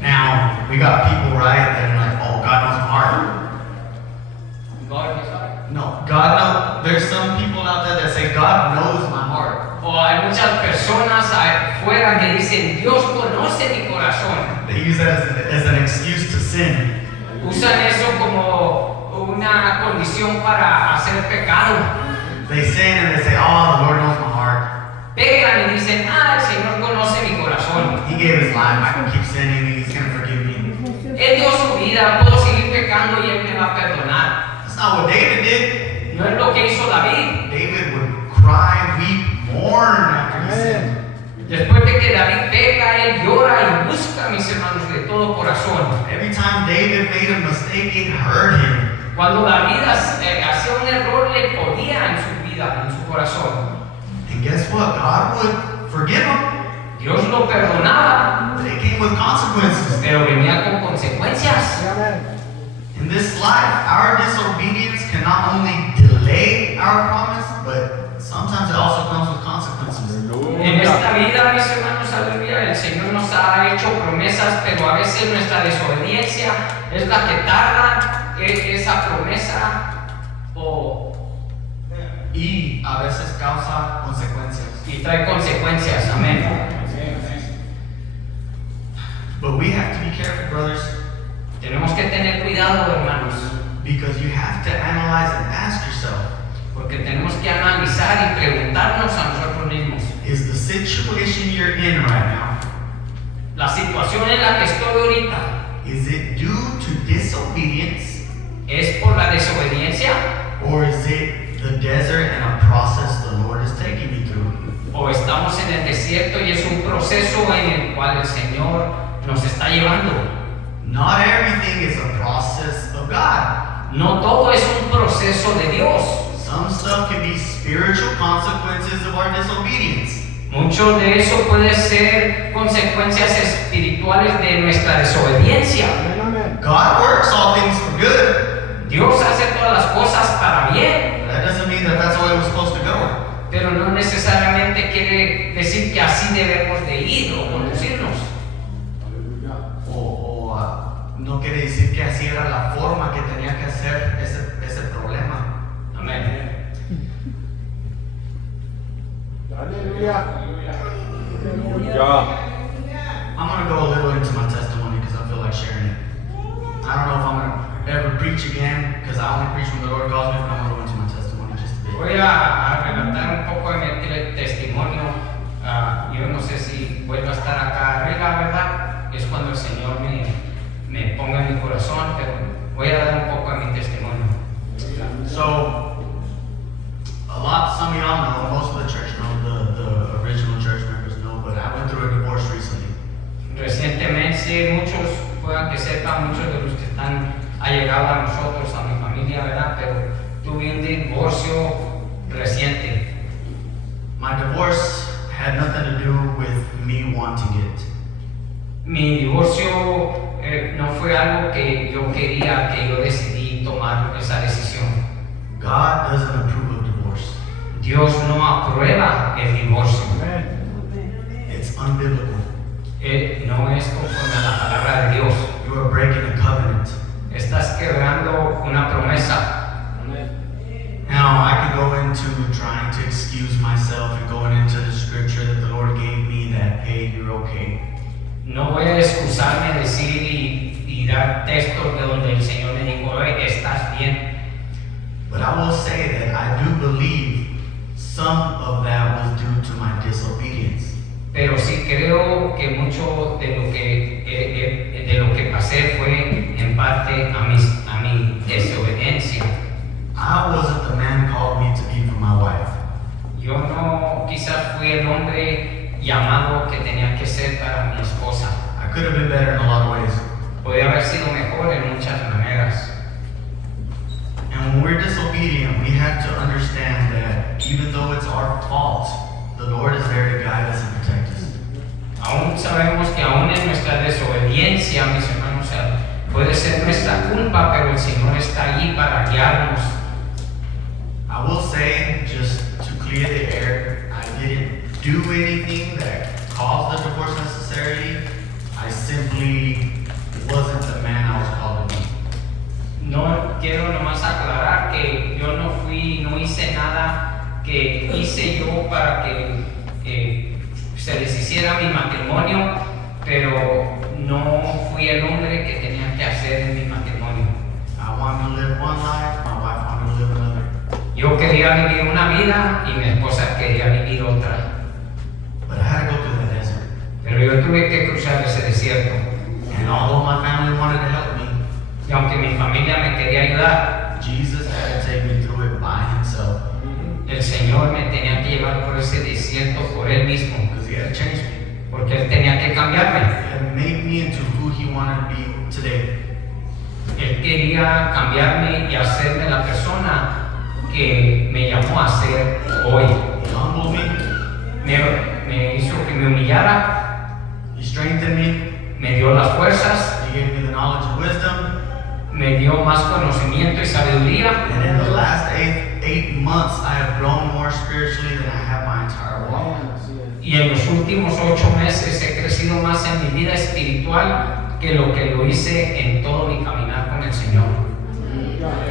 Now, we got people, right, that are like, oh, God knows my heart. No, God knows. There's some people out there that say, God knows my heart. O hay muchas personas afuera que dicen, Dios conoce mi corazón. They use that as an excuse to sin. Usan eso como una condición para hacer pecado. They sin and they say, oh, the Lord knows my heart. Pecan y dicen, el Señor conoce mi corazón. He gave his life. I can keep sinning and he's going to forgive me. Él dio su vida, puedo seguir pecando y Él me va a perdonar. That's not what David did. No es lo que hizo David. David would cry, weep, mourn after he sinned. Después de que David peca, él llora y busca, mis hermanos, de todo corazón. Every time David made a mistake, it hurt him. Cuando David hacía un error, le podía en su vida, en su corazón. And guess what? God would forgive him. Dios lo perdonaba, But it came with consequences. pero venía con consecuencias. In this life, our disobedience can not only delay our promise, but sometimes it also comes with consequences. En esta vida, mis hermanos, aleluya, el Señor nos ha hecho promesas, pero a veces nuestra desobediencia es la que tarda esa promesa Y a veces causa consecuencias. y trae consecuencias. Amén. But we have to be careful, brothers, Tenemos que tener cuidado, hermanos, because you have to analyze and ask yourself, porque tenemos que analizar y preguntarnos a nosotros mismos. is the situation you're in right now, La situación en la que estoy ahorita, is it due to disobedience, ¿es por la desobediencia or is it the desert and a process the Lord is taking you through? o estamos en el desierto y es un proceso en el cual el Señor nos está llevando? Not everything is a process of God. No todo es un proceso de Dios. Some stuff can be spiritual consequences of our disobedience. Mucho de eso puede ser consecuencias espirituales de nuestra desobediencia. God works all things for good, Dios hace todas las cosas para bien, but that doesn't mean that that's the way we're supposed to go. pero no necesariamente quiere decir que así debemos de ir o conducirnos. No quiere decir que así era la forma que tenía que hacer ese problema. Amén. Aleluya. I'm going to go a little into my testimony because I feel like sharing it. I don't know if I'm going to ever preach again because I only preach when the Lord calls me, but I'm going to go into my testimony just a bit. Voy la verdad, es cuando el Señor me ponga en mi corazón, pero voy a dar un poco de mi testimonio. So, some of y'all know, most of the church know, the original church members know, but I went through a divorce recently. Recientemente, muchos, puedan que sepan, muchos de los que están allegados a nosotros, a mi familia, ¿verdad? Pero tuve un divorcio reciente. My divorce had nothing to do with me wanting it. Mi divorcio no fue algo que yo quería, que yo decidí tomar esa decisión. God doesn't approve of divorce. Dios no aprueba el divorcio. It's unbiblical. No es conforme a la palabra de Dios. You are breaking a covenant. Estás quebrando una promesa. Now, I could go into trying to excuse myself and going into the scripture that the Lord gave me that, hey, you're okay. No voy a excusarme, decir y dar textos de donde el Señor me dijo, estás bien. But I will say that I do believe some of that was due to my disobedience. Pero sí creo que mucho de lo que pasé fue en parte a mi desobediencia. I wasn't the man called me to be for my wife. Yo no quizás fui el hombre llamado que tenía que ser para mi esposa. I could have been better in a lot of ways. Podía haber sido mejor en muchas maneras. And when we're disobedient, we have to understand that even though it's our fault, the Lord is there to guide us and protect us. Aún sabemos que aún en nuestra desobediencia, mis hermanos, puede ser nuestra culpa, pero el Señor está allí para guiarnos. I will say, just to clear the air, I didn't do anything that caused the divorce necessarily. I simply wasn't the man I was called to be. No quiero nomás aclarar que yo no hice nada que hice yo para que se deshiciera mi matrimonio, pero no fui el hombre que tenía que hacer en mi matrimonio. I wanted to live one life, my wife wanted to live another. Yo quería vivir una vida y mi esposa quería vivir otra. But I had to go through that desert. Pero yo tuve que cruzar ese desierto. And although my family wanted to help me, Y aunque mi familia me quería ayudar, Jesus had to take me through it by himself. el Señor me tenía que llevar por ese desierto por Él mismo. Because he had to change me. Porque Él tenía que cambiarme. He had to make me into who he wanted to be today. Él quería cambiarme y hacerme la persona que me llamó a ser hoy. He humbled me. Me hizo que me humillara, He strengthened me. me dio las fuerzas, He gave me the knowledge and wisdom. me dio más conocimiento y sabiduría. And in the last eight months, I have grown more spiritually than I have my entire life. Y en los últimos 8 meses he crecido más en mi vida espiritual que lo hice en todo mi caminar con el Señor.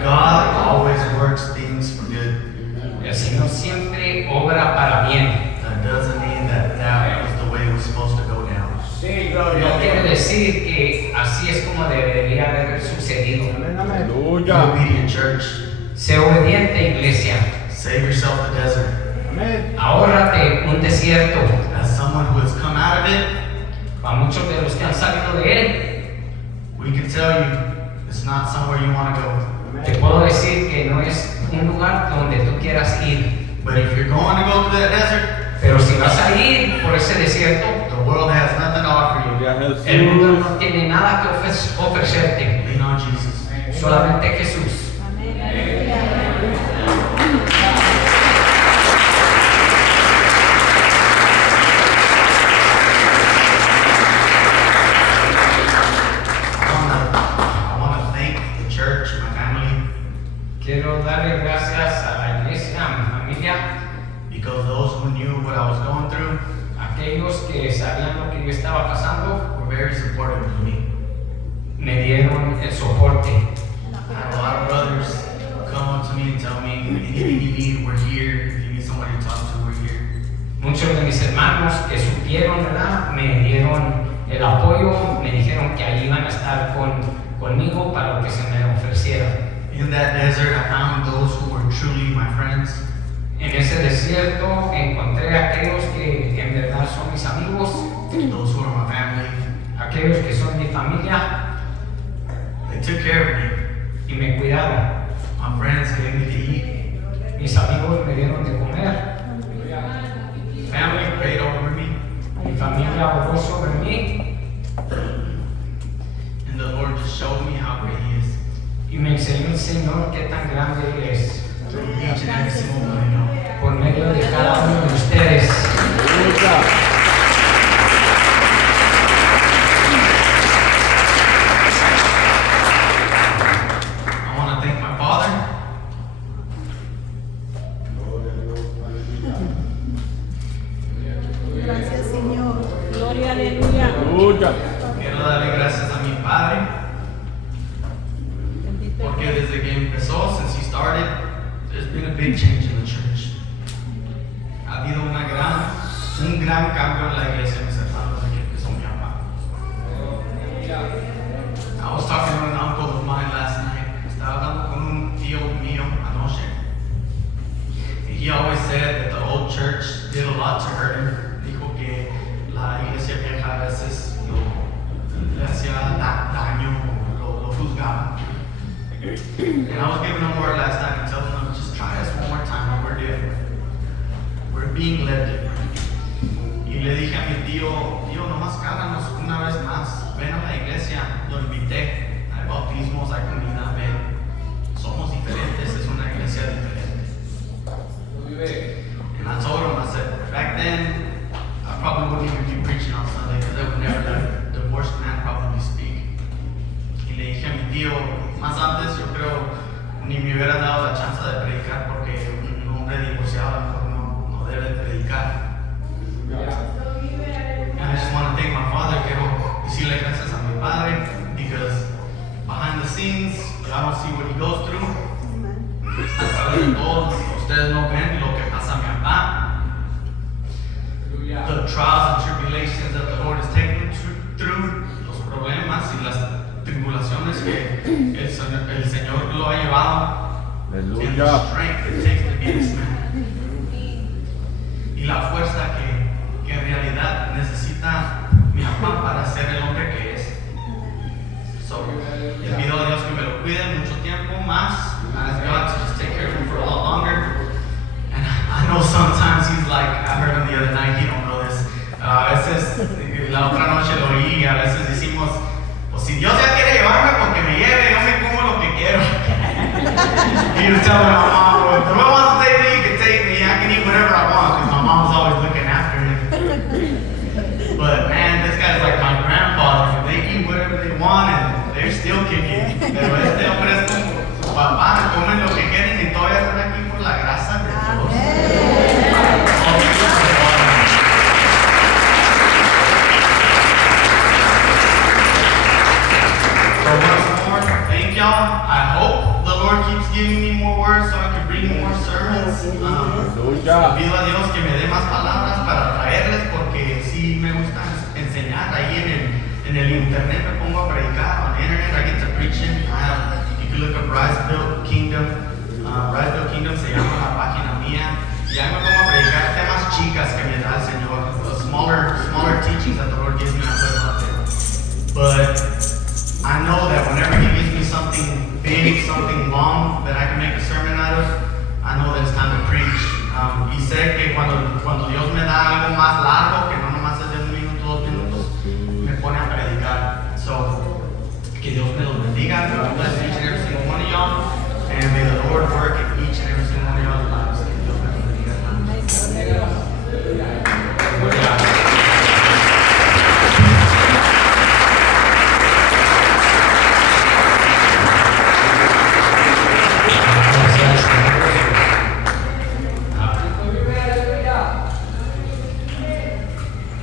God always works things for good. El Señor siempre obra para bien. That doesn't mean that that was the way it was supposed to go down. No quiere decir que así es como debería haber sucedido. Be obedient, church. Sé obediente, iglesia. Save yourself the desert. Ahórrate un desierto. As someone who has come out of it, A muchos de los que han salido de él, we can tell you it's not somewhere you want to go. te puedo decir que no es un lugar donde tú quieras ir. But if you're going to go through that desert, Pero si vas a ir por ese desierto, the world has nothing to offer you. el mundo no tiene nada que ofrecerte, Lean on Jesus. solamente Jesús. I want to thank the church, my family, Quiero darle gracias a la iglesia, a mi familia, because those who knew what I was going through aquellos que sabían lo que yo estaba pasando, were very supportive of me. me dieron el soporte. I had a lot of brothers come up to me and tell me, anything you need, we're here. If you need somebody to talk to, we're here. Muchos de mis hermanos que supieron, ¿verdad? Me dieron el apoyo, me dijeron que ahí iban a estar conmigo para lo que se me ofreciera. In that desert, I found those who were truly my friends. En ese desierto encontré a aquellos que en verdad son mis amigos, Those who are my family. aquellos que son mi familia They took care of me. y me cuidaron. My friends gave me to eat. Mis amigos me dieron de comer. Family prayed over me. Mi familia oró sobre mí And the Lord just showed me how great He is. y me enseñó el Señor qué tan grande Él es Through each and every single one, you know. por medio de cada uno de ustedes. Aleluya. I want to thank my Father. Gracias, Señor. Gloria, aleluya. Aleluya. Quiero darle gracias a mi Padre. Bendito. Porque desde que empezó, since He started, there's been a big change in the church. Ha habido un gran cambio en la iglesia, mis hermanos, desde que empezó mi papá. I was talking to an uncle of mine last night. Estaba hablando con un tío mío anoche. He always said that the old church did a lot to hurt him. Dijo que la iglesia vieja a veces le hacía daño, lo juzgaba. And I was giving him a word last night and telling him, just try us one more time, we're different. We're being led different. Y le dije a mi tío, nomás cáganos una vez más, ven a la iglesia, lo invité, hay bautismos, hay comida, ven. Somos diferentes, es una iglesia diferente. And I told him, I said, back then, I probably wouldn't even be preaching on Sunday because I would never let a divorced man probably speak. Y le dije a mi tío, más antes yo creo ni me hubiera dado la chance de predicar porque un hombre divorciado a lo mejor no debe de predicar. And I just want to thank my father, quiero decirle gracias a mi padre, because behind the scenes, I don't see what he goes through. A través de todo, ustedes no ven lo que pasa a mi papá. The trials and tribulations that the Lord has taken through, los problemas y las tribulaciones que el Señor lo ha llevado, and the Aleluya. strength it takes to be this man. Y la fuerza que en realidad necesita mi papá para ser el hombre que es. So, le pido a Dios que me lo cuide mucho tiempo más. I ask God to just take care of him for a lot longer. And I know sometimes he's like, I heard him the other night, he don't know this. A veces, la otra noche lo oí, a veces decimos, pues si Dios ya quiere llevarme, porque me lleve, yo me como lo que quiero. He was telling my mom, well, if the Lord wants to take me, he can take me, I can eat whatever I want, because my mom's always looking after him. But man, this guy's like my grandfather, they eat whatever they want and they're still kicking. Pero este hombre es como su papá, comen lo que quieren y todavía están aquí por la gracia de Dios. So once more, thank y'all. I hope the Lord keeps giving me more words so I can bring more sermons. Aleluya. Pido a Dios que me dé más palabras para traerles porque sí me gusta enseñar. Ahí en el internet me pongo a predicar. On the internet I get to preaching. You can look up Rise-Built Kingdom. Rise-Built Kingdom se llama la página mía. Y ahí me pongo a predicar temas chicas que me da el Señor. Smaller teachings that the Lord gives me, I put them out there. But I know that whenever He gives me something big, something long that I can make a sermon out of, I know that it's time to preach. Y sé que cuando Dios me da algo más largo, que no nomás es de 1 minuto, 2 minutos, me pone a predicar. So, que Dios me los bendiga. God bless each and every single one of y'all. And may the Lord work in each and every single one of y'all's lives. Que Dios me los bendiga.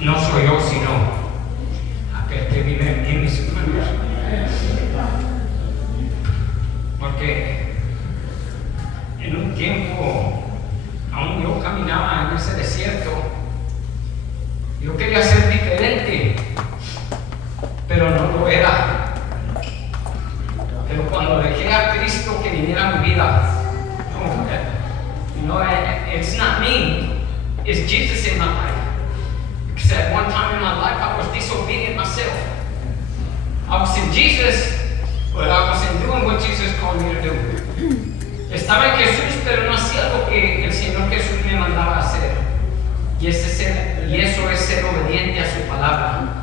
No soy yo, sino aquel que vive en mis manos. Porque en un tiempo, aún yo caminaba en ese desierto, yo quería ser diferente, pero no lo era. Pero cuando dejé a Cristo que viniera a mi vida, it's not me, it's Jesus in my life. Because at one time in my life I was disobedient myself. Jesus, but I wasn't doing what Jesus called me to do. Estaba en Jesús, pero no hacía lo que el Señor Jesús me mandaba a hacer. Y eso es ser obediente a su palabra.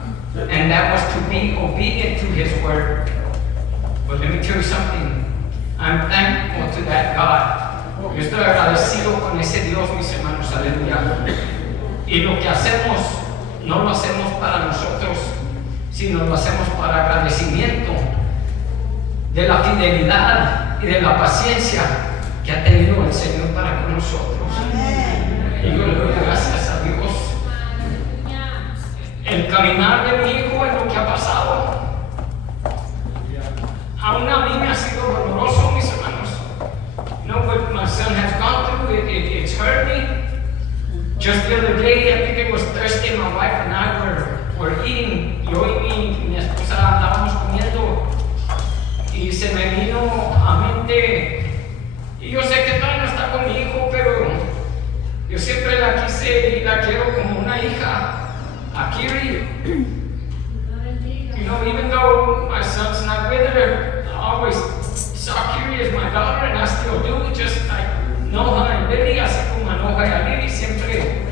And that was to be obedient to His word. But let me tell you something. I'm thankful to that God. Yo estoy agradecido con ese Dios, mis hermanos, aleluya. Y lo que hacemos, no lo hacemos para nosotros, sino lo hacemos para agradecimiento de la fidelidad y de la paciencia que ha tenido el Señor para con nosotros. Y yo le doy gracias a Dios. El caminar de mi hijo es lo que ha pasado. Aún a mí me ha sido doloroso, mis hermanos. You know what my son has gone through? It's hurt me. Just the other day, I think it was Thursday, my wife and I were eating. Yo y mi esposa andábamos comiendo y se me vino a mente. Y yo sé que todavía no está con mi hijo, pero yo siempre la quise y la quiero como una hija. A Kiri. You know, even though my son's not with her, I always saw Kiri as my daughter, and I still do. Just like Noah and Lily, así como a Noah y a Lily, siempre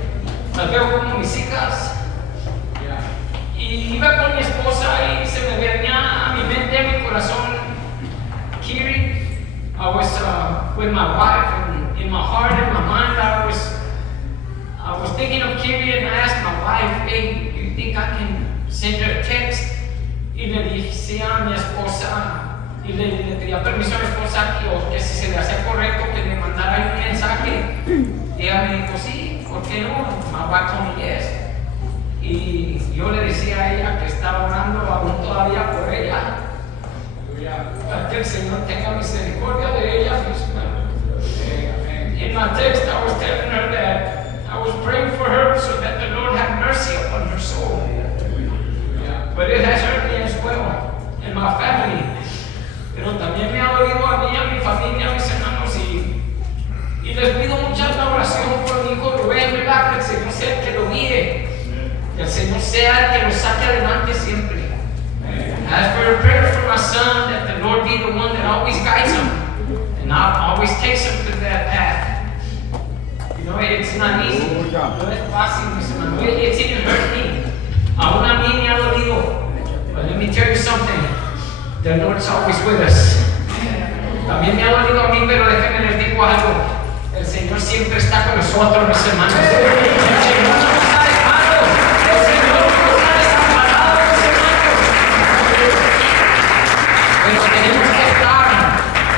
las veo como mis hijas. Y iba con mi esposa y se me venía a mi mente, a mi corazón, Kiri. I was with my wife, and in my heart and my mind, I was thinking of Kiri, and I asked my wife, hey, do you think I can send her a text? Y le dije a mi esposa, y le pedía permiso a mi esposa que si se le hacía correcto que le mandara un mensaje. Y ella me dijo, sí, ¿por qué no? My wife told me yes. Y yo le decía a ella que estaba orando aún todavía por ella, para que el Señor tenga misericordia de ella. In my text, I was telling her that I was praying for her so that the Lord have mercy upon her soul. But it has hurt me as well, and my family. Pero también me ha dolido a mí, a mi familia, a mis hermanos, y les pido mucha oración por mi hijo Rubén, ¿verdad? Que el Señor sea el que lo guíe, que el Señor sea el que lo saque adelante siempre. As for a prayer for my son, that the Lord be the one that always guides him, and always takes him to that path. You know, it's not easy. No es fácil, mis hermanos. It's even hurt me. Aún a mí me ha dolido. But let me tell you something. The Lord's always with us. También me ha dolido a mí, pero déjenme les digo algo. El Señor siempre está con nosotros, mis hermanos. El Señor no nos ha dejado. El Señor no nos ha desamparado, mis hermanos. Pero tenemos que estar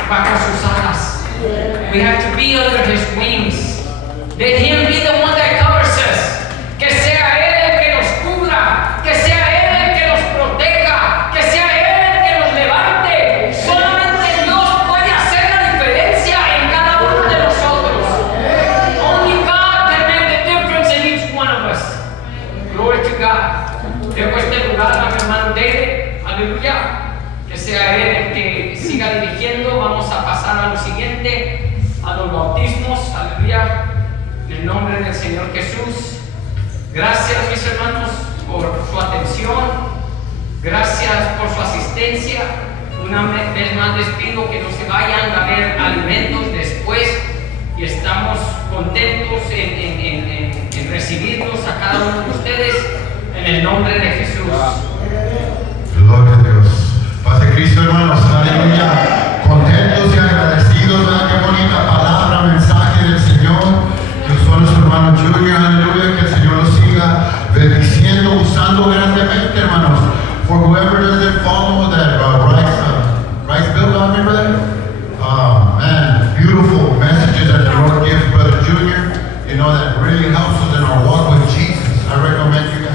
bajo sus alas. We have to be under His wings. Let Him be the one that covers us. Que sea Él el que nos cubra. Que sea Él el que nos proteja. Que sea Él el que nos levante. Solamente Dios puede hacer la diferencia en cada uno de nosotros. Only God can make the difference in each one of us. Glory to God. Dejo este lugar a mi hermano David. Aleluya. Que sea Él el que siga dirigiendo. Vamos a pasar a lo siguiente. A los bautismos. Aleluya. En el nombre del Señor Jesús. Gracias, mis hermanos, por su atención. Gracias por su asistencia. Una vez más les pido que no se vayan a ver alimentos después. Y estamos contentos en recibirlos a cada uno de ustedes en el nombre de Jesús. Gloria a Dios. Paz de Cristo, hermanos. Aleluya. Contentos y agradecidos. ¿Verdad? Qué bonita palabra, mensaje del Señor. Que usó nuestro hermano Junior. Aleluya. Que el Señor los siga bendiciendo, usando grandemente, hermanos. For whoever doesn't follow that rice bill, remember that? Man, beautiful messages that the Lord gives Brother Junior. You know, that really helps us in our walk with Jesus. I recommend you